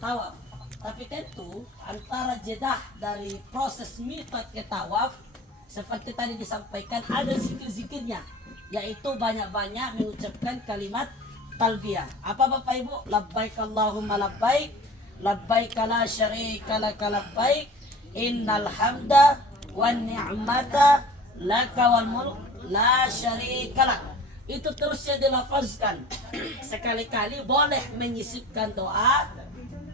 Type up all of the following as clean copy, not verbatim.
tawaf. Tapi tentu antara jedah dari proses miqat ke tawaf seperti tadi disampaikan ada zikir-zikirnya, yaitu banyak-banyak mengucapkan kalimat talbiyah. Apa Bapak Ibu? Labbaik Allahumma labbaik, labbaik la syarika laka labbaik, innal hamda wan ni'mata laka wal mulk la syarika lak. Itu terusnya dilafazkan. Sekali-kali boleh menyisipkan doa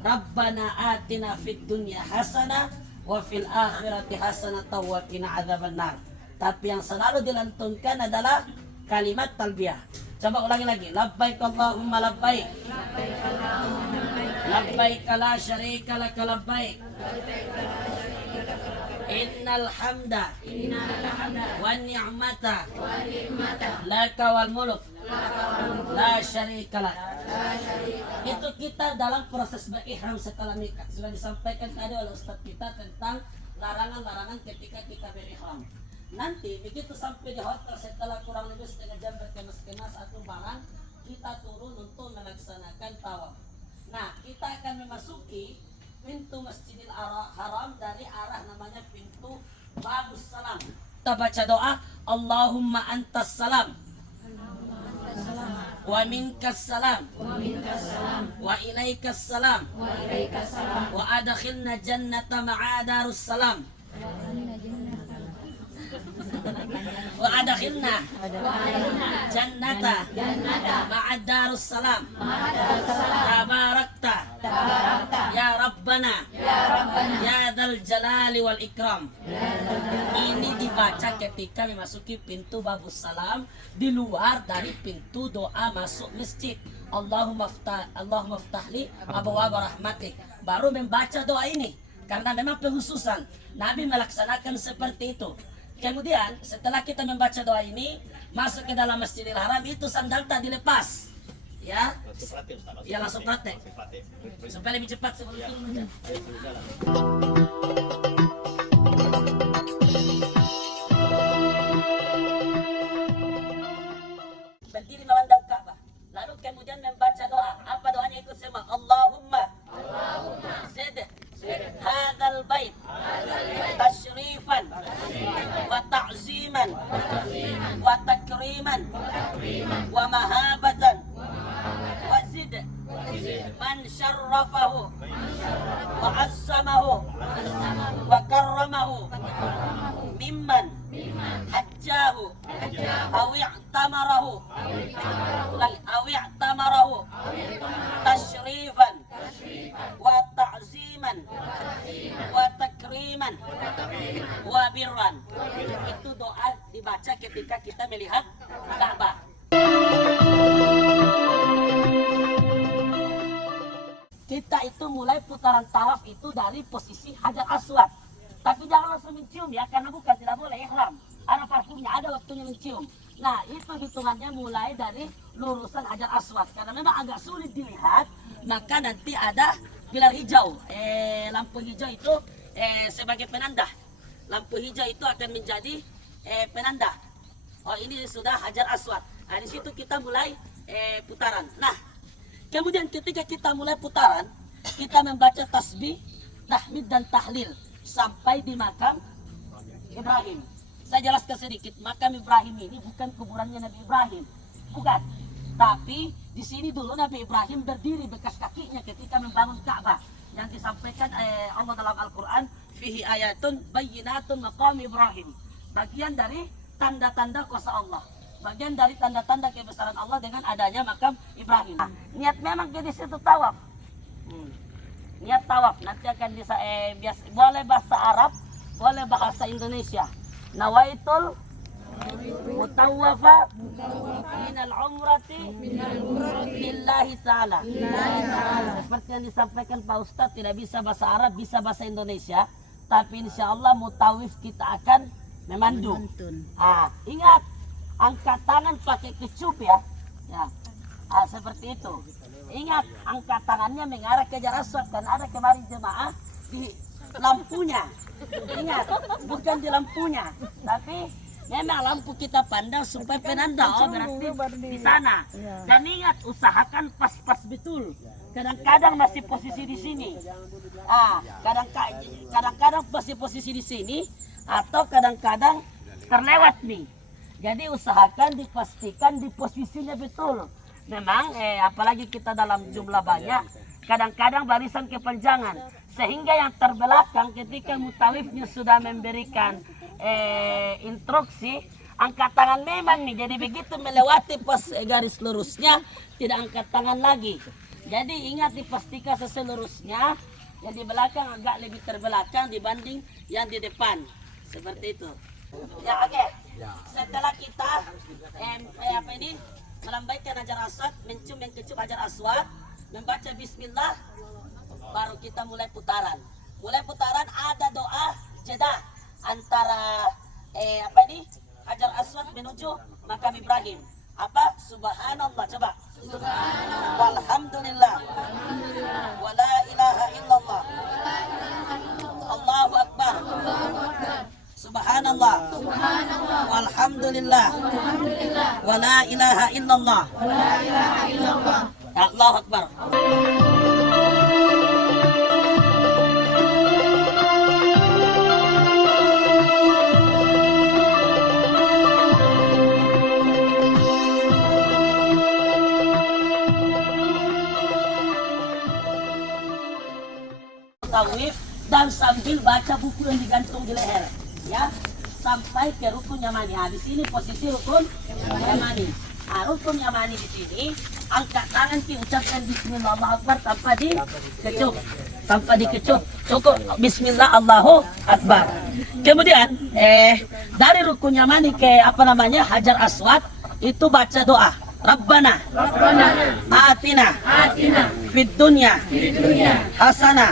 Rabbana atina fid dunya hasanah wa fil akhirati hasanah wa qina adzabannar. Tapi yang selalu dilantunkan adalah kalimat talbiyah. Coba ulangi lagi. Labbaik Allahumma labbaik, labbaik la syarika laka labbaik, innal hamda wan ni'mata laka wal mulk la syarika lak. Itu kita dalam proses berihram setelah nikah. Sudah disampaikan tadi oleh Ustaz kita tentang larangan-larangan ketika kita berihram. Nanti begitu sampai di hotel setelah kurang lebih setengah jam berkemas-kemas atau malam, kita turun untuk melaksanakan tawaf. Nah, kita akan memasuki pintu Masjidil Haram dari arah namanya pintu Babus Salam. Kita baca doa, Allahumma antas salam wa minkas salam wa ilaikas salam wa adkhilna jannata ma'a darus salam wa adkhilna jannata ma'a darus salam tabarakta ya rabbana ya dzal jalali wal ikram. Ini dibaca ketika memasuki pintu Babus Salam, di luar dari pintu doa masuk masjid. Allahumma ftahli abwaab rahmatik. Baru membaca doa ini karena memang penghususan Nabi melaksanakan seperti itu. Kemudian setelah kita membaca doa ini, masuk ke dalam Masjidil Haram, itu sandal tak dilepas. Ya, ya langsung praktek supaya lebih cepat sebelum turun. Berdiri memandang Ka'bah, lalu kemudian membaca doa. Apa doanya? Ikut semua. Allahumma zid hadzal bait tasyrifan wa ta'ziman wa takriman wa mahabatan wa zid man syarrafahu wa azzamahu wa karramahu mimman hajjahu aw i'tamarahu tasyrifan wa ta'ziman wa takriman wa birran. Itu doa dibaca ketika kita melihat Ka'bah. Kita itu mulai putaran tawaf itu dari posisi Hajar Aswad. Tapi jangan langsung mencium ya, karena bukan tidak boleh ihram. Ada parfumnya, ada waktunya mencium. Nah, itu hitungannya mulai dari lurusan Hajar Aswad. Karena memang agak sulit dilihat, maka nanti ada pilar hijau. Lampu hijau itu sebagai penanda. Lampu hijau itu akan menjadi penanda. Oh, ini sudah Hajar Aswad. Nah, di situ kita mulai putaran. Nah, kemudian ketika kita mulai putaran, kita membaca tasbih, tahmid dan tahlil sampai di makam Ibrahim. Saya jelaskan sedikit, makam Ibrahim ini bukan kuburannya Nabi Ibrahim, bukan. Tapi di sini dulu Nabi Ibrahim berdiri bekas kakinya ketika membangun Ka'bah. Yang disampaikan Allah dalam Al-Quran, fihi ayatun bayyinatun maqam Ibrahim. Bagian dari tanda-tanda kuasa Allah. Bagian dari tanda-tanda kebesaran Allah dengan adanya makam Ibrahim. Niat memang di situ tawaf. Niat tawaf nanti akan bisa boleh bahasa Arab, boleh bahasa Indonesia. Nawaitul mutawwafa minal umrati lillahi ta'ala. Seperti yang disampaikan Pak Ustadz, tidak bisa bahasa Arab, bisa bahasa Indonesia. Tapi insya Allah mutawif kita akan memandu. Ingat, angkat tangan pakai kecup ya. Seperti itu. Ingat, angkat tangannya mengarah ke Hajar Aswad. Dan ada kemarin jemaah di lampunya. Ingat, bukan di lampunya, tapi memang lampu kita pandang supaya penanda. Oh, berarti di sana. Dan ingat, usahakan pas-pas betul. kadang-kadang masih posisi di sini. Kadang-kadang masih posisi di sini atau kadang-kadang terlewat nih. Jadi usahakan dipastikan di posisinya betul. Memang apalagi kita dalam jumlah banyak, kadang-kadang barisan kepanjangan sehingga yang terbelakang ketika mutawifnya sudah memberikan instruksi angkat tangan memang nih. Jadi begitu melewati pas garis lurusnya tidak angkat tangan lagi. Jadi ingat dipastikan seselurusnya. Yang di belakang agak lebih terbelakang dibanding yang di depan. Seperti itu. Ya oke. Setelah kita melambaikan hajar aswad, mencium yang kecup hajar aswad, membaca bismillah, baru kita mulai putaran. Mulai putaran ada doa jeda antara hajar aswad menuju makam Ibrahim. Apa? Subhanallah, coba. Subhanallah. Walhamdulillah. Wala ilaha illallah. Allahu akbar. Subhanallah. Walhamdulillah. Wala ilaha illallah. Allahu akbar. Tawif dan sambil baca buku yang digantung di leher, ya, sampai ke rukun yamani. Di sini posisi rukun yamani. Rukun yamani di sini, angkat tangan ucapkan Bismillah Allahu Akbar tanpa dikecup, cukup Bismillah Allahu Akbar. Kemudian dari rukun yamani ke hajar aswad itu baca doa. Rabbana atina fid dunya hasanah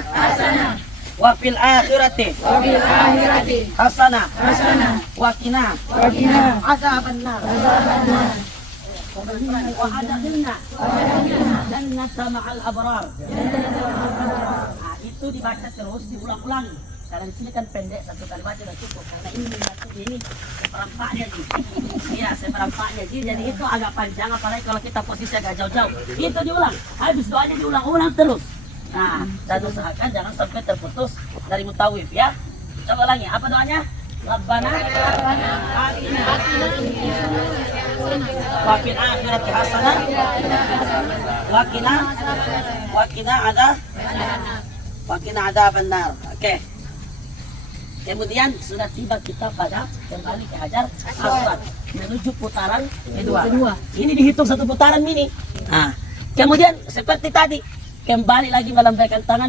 wa fil akhirati hasanah wa qina adzabannar wa adkhilna jannata ma'al abrar. Itu dibaca terus, diulang-ulang. Karena di sini kan pendek, satu kali baca sudah cukup. Karena ini seperampaknya nih. Iya, seperampaknya. Jadi itu agak panjang, apalagi kalau kita posisi agak jauh-jauh. Itu diulang. Habis doanya diulang-ulang terus. Nah, dan usahakan jangan sampai terputus dari mutawif, ya. Coba lagi, apa doanya? Rabbana atina wa fil akhirati hasanah wa qina adzabannar. Oke. Kemudian sudah tiba kita pada kembali ke hajar aswad menuju putaran kedua. Ini dihitung satu putaran mini. Kemudian seperti tadi kembali lagi melambaikan tangan,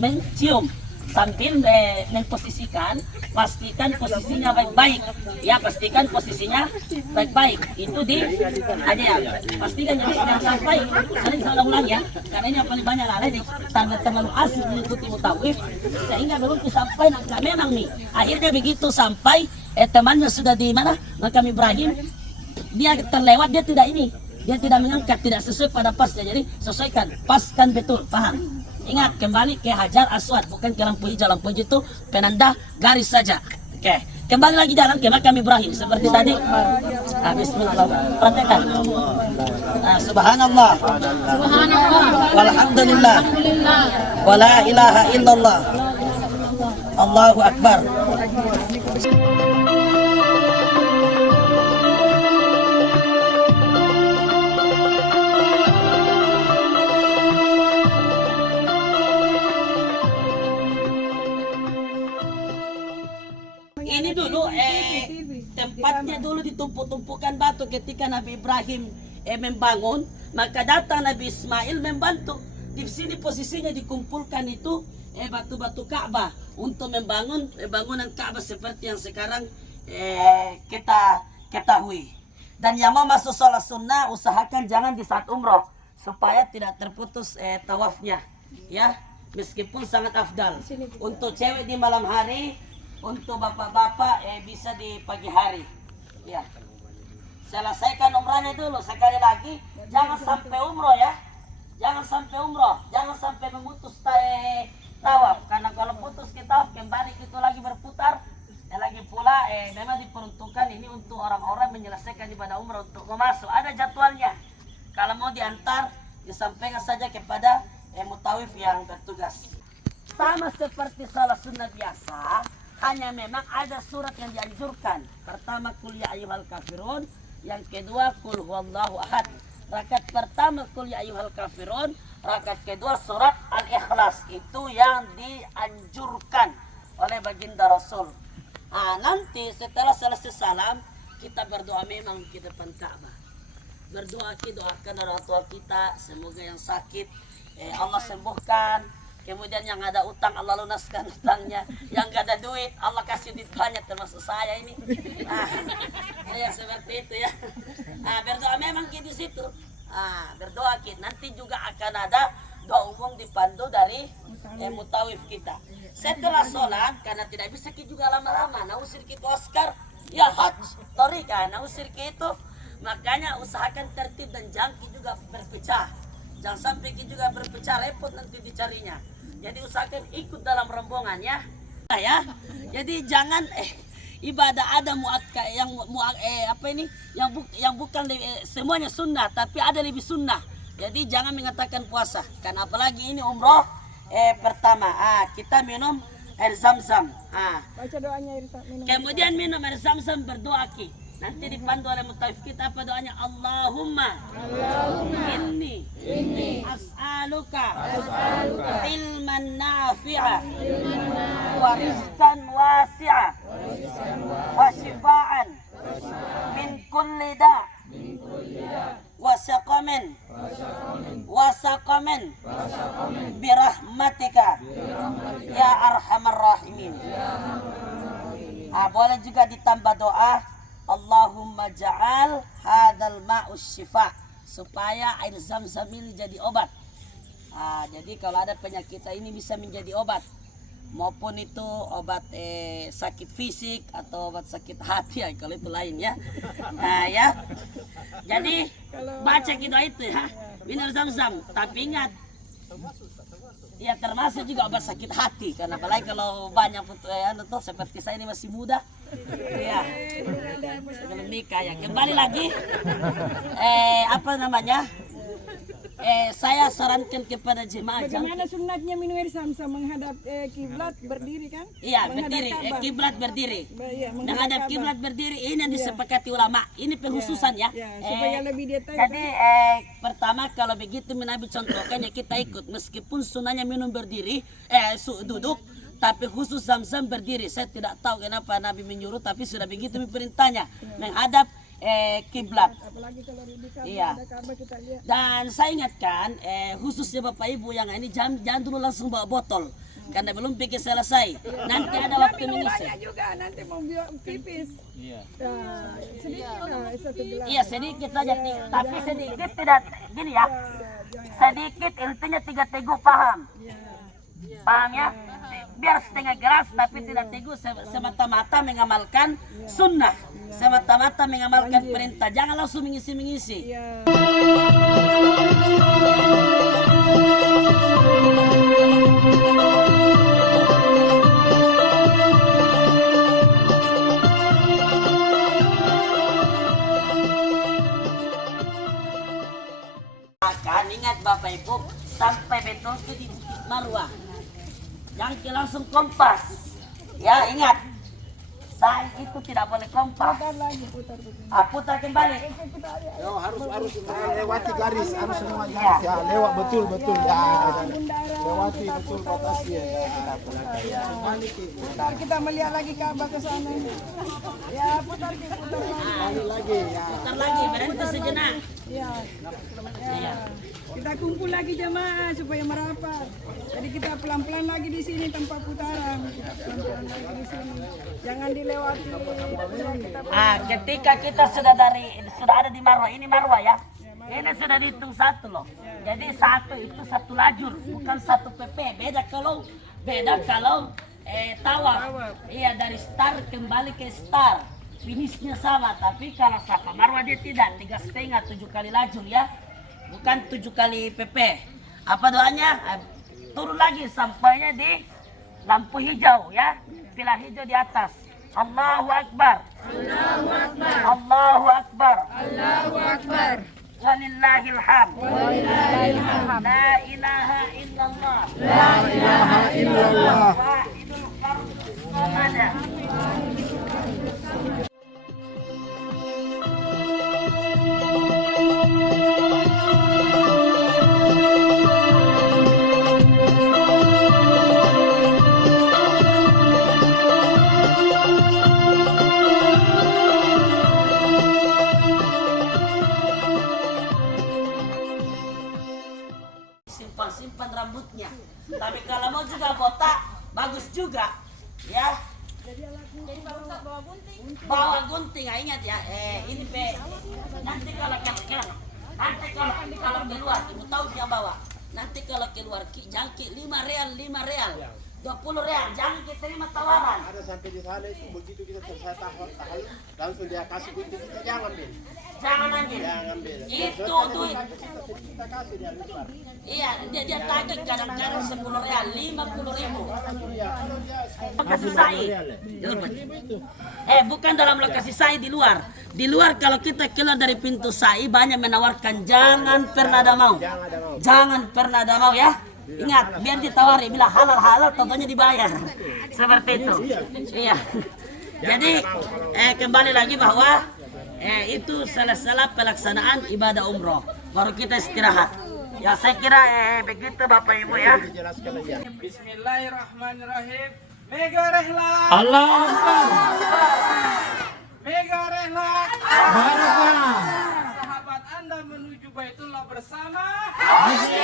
mencium sambil memposisikan, pastikan posisinya baik-baik. Ya, pastikan posisinya baik-baik. Itu pastikan jangan sampai. Saya ulang ya, karena ini yang paling banyak lalai di terlalu asik mengikuti mutawif sehingga belum sampai memang nih. Akhirnya begitu sampai temannya sudah di mana makam Ibrahim, dia terlewat, dia tidak mengangkat, tidak sesuai pada pasnya. Jadi sesuaikan, paskan betul, paham. Ingat, kembali ke hajar aswad, bukan ke lampu hijau. Lampu hijau itu penanda garis saja. Oke, kembali lagi jalan ke makam Ibrahim seperti tadi. Bismillah. Perhatikan. Subhanallah. Walhamdulillah. Wala ilaha illallah. Allahu akbar. Ini dulu tempatnya dulu ditumpuk-tumpukan batu ketika Nabi Ibrahim membangun, maka datang Nabi Ismail membantu. Di sini posisinya dikumpulkan itu batu-batu Ka'bah untuk membangun bangunan Ka'bah seperti yang sekarang kita ketahui. Dan yang mau masuk sholat sunnah usahakan jangan di saat umroh supaya tidak terputus tawafnya, ya, meskipun sangat afdal. Untuk cewek di malam hari, untuk bapak-bapak bisa di pagi hari. Ya. Selesaikan umrahnya dulu. Sekali lagi, jangan sampai umroh ya. Jangan sampai umroh, jangan sampai memutus tawaf. Karena kalau putus kita kembali itu lagi berputar. Dan lagi pula memang diperuntukkan ini untuk orang-orang menyelesaikan ibadah umrah untuk masuk. Ada jadwalnya. Kalau mau diantar, disampaikan saja kepada tugas. Sama seperti salat sunnah biasa, hanya memang ada surat yang dianjurkan. Pertama kul ya ayyuhal kafirun, yang kedua kul huwallahu ahad. Rakaat pertama kul ya ayyuhal kafirun, rakaat kedua surat Al-Ikhlas. Itu yang dianjurkan oleh baginda Rasul. Nanti setelah selesai salam, kita berdoa memang di depan Ka'bah. Berdoa, kita doakan orang tua kita, semoga yang sakit Allah sembuhkan. Kemudian yang ada utang Allah lunaskan utangnya. Yang gak ada duit Allah kasih duit banyak, termasuk saya ini. Ya seperti itu ya. Berdoa memang kita di situ. Berdoa kita. Nanti juga akan ada doa umum dipandu dari mutawif kita. Setelah sholat, karena tidak bisa kita juga lama-lama, nausir kita Oscar, ya hajj, torika, nausir kita. Makanya usahakan tertib dan jangan kita juga berpecah. Jangan sampai kita juga berpecah, repot nanti dicarinya. Jadi usahakan ikut dalam rombongan ya. Jadi jangan ibadah ada yang bukan semuanya sunnah, tapi ada lebih sunnah. Jadi jangan mengatakan puasa. Karena apalagi ini umroh pertama. Kita minum air zam-zam. Baca doanya air minum. Kemudian minum air zam-zam, berdoa ki. Nanti dipandu oleh mutawif kita, apa doanya? Allahumma inni as'aluka ilman nafi'a wa rizqan wasi'a wa shifaan min kulli da' wa saqamin birahmatika ya arhamar rahimin. Boleh juga ditambah doa Allahumma ja'al hadzal ma'us syifa, supaya air zam-zam ini jadi obat. Jadi kalau ada penyakit ini bisa menjadi obat, maupun itu obat sakit fisik atau obat sakit hati ya, kalau itu lain ya. Ya. Jadi baca kita itu ya, minum zam-zam, tapi ingat ya termasuk juga obat sakit hati, karena apalagi kalau banyak seperti saya ini masih muda ya, belum nikah ya. Kembali lagi saya sarankan kepada jemaah, bagaimana sunatnya minum air zam-zam? Menghadap kiblat berdiri kan? Iya, berdiri. Kiblat berdiri. Menghadap kiblat berdiri, ini yang disepakati ulama. Ini penghususan ya. Supaya lebih detail. Jadi pertama kalau begitu Nabi contohkan ya kita ikut, meskipun sunahnya minum berdiri, duduk, tapi khusus zam-zam berdiri. Saya tidak tahu kenapa Nabi menyuruh, tapi sudah begitu perintahnya menghadap kiblat. Apalagi kalau di Ka'bah, iya. ada Ka'bah kita lihat. Dan saya ingatkan khususnya Bapak Ibu yang ini jangan dulu langsung bawa botol, karena belum pikir selesai. Nanti ada waktu mengisi. Banyak juga nanti mau pipis. Iya. Satu gelas. Iya, sedikit saja, tapi sedikit tidak gini ya. Sedikit intinya 3 teguk, paham? Paham ya? Biar setengah gelas tapi tidak teguk, semata-mata mengamalkan sunnah, semata-mata mengamalkan perintah, jangan langsung mengisi-mengisi. Akan ingat Bapak Ibu, sampai betul ke di Bukit Marwah, jangan langsung kompas ya. Ingat, saya itu tidak boleh kompas. Putar kembali. Harus lewati garis, harus semua garis ya, lewat betul ya. Lewati betul batas ya. Putar, kita melihat lagi Ka'bah ke sana. Ya, putar Lagi ya. Putar lagi, berhenti sejenak. Ya. Kita kumpul lagi jemaah supaya merapat. Jadi kita pelan-pelan lagi di sini tanpa putaran. Pelan-pelan lagi di sini. Jangan dilewati. Ketika kita sudah ada di Marwah, ini Marwah ya. Ini sudah dihitung satu loh. Jadi satu itu satu lajur, bukan satu PP. Beda kalau tawaf. Iya, dari start kembali ke start. Finishnya sama, tapi kalau Safa Marwah dia tidak, 3,5 7 kali lajur ya. Bukan 7 kali PP. Apa doanya? Turun lagi sampainya di lampu hijau ya. Pilar hijau di atas. Allahu Akbar. Allahu Akbar. Allahu Akbar. Allahu Akbar. walillahil hamd. La ilaha illallah. ilaha illallah. Wahidul fardus samad. Simpan rambutnya. Tapi kalau mau juga botak, bagus juga, ya. Bawa gunting, ah, ingat ya. Ini nanti kalau keluar, kamu tahu dia bawa. Nanti kalau keluar jangkit 5 real, 20 real, jangan kita terima tawaran. Ada sampai di sana itu begitu kita selesai tahun langsung dia kasih gunting kita jangan ambil. Jangan ambil. Jangan ambil. Itu duit. Kita kasih dia lebar. Iya, dia tagih kadang-kadang 10 real, 50.000. Lokasi sai. Bukan dalam lokasi sai, di luar. Di luar kalau kita keluar dari pintu sai banyak menawarkan jangan pernah ada mau. Jangan pernah ada mau, ya. Ingat, biar ditawari, bila halal tentunya dibayar. Seperti itu. Iya. Jadi kembali lagi bahwa itu salah pelaksanaan ibadah umroh. Baru kita istirahat. Ya saya kira begitu Bapak Ibu ya. Bismillahirrahmanirrahim. Mega rehlak. Allah Akbar. Mega rehlak. Barakah. Sahabat Anda menuju Baitullah bersama. Masya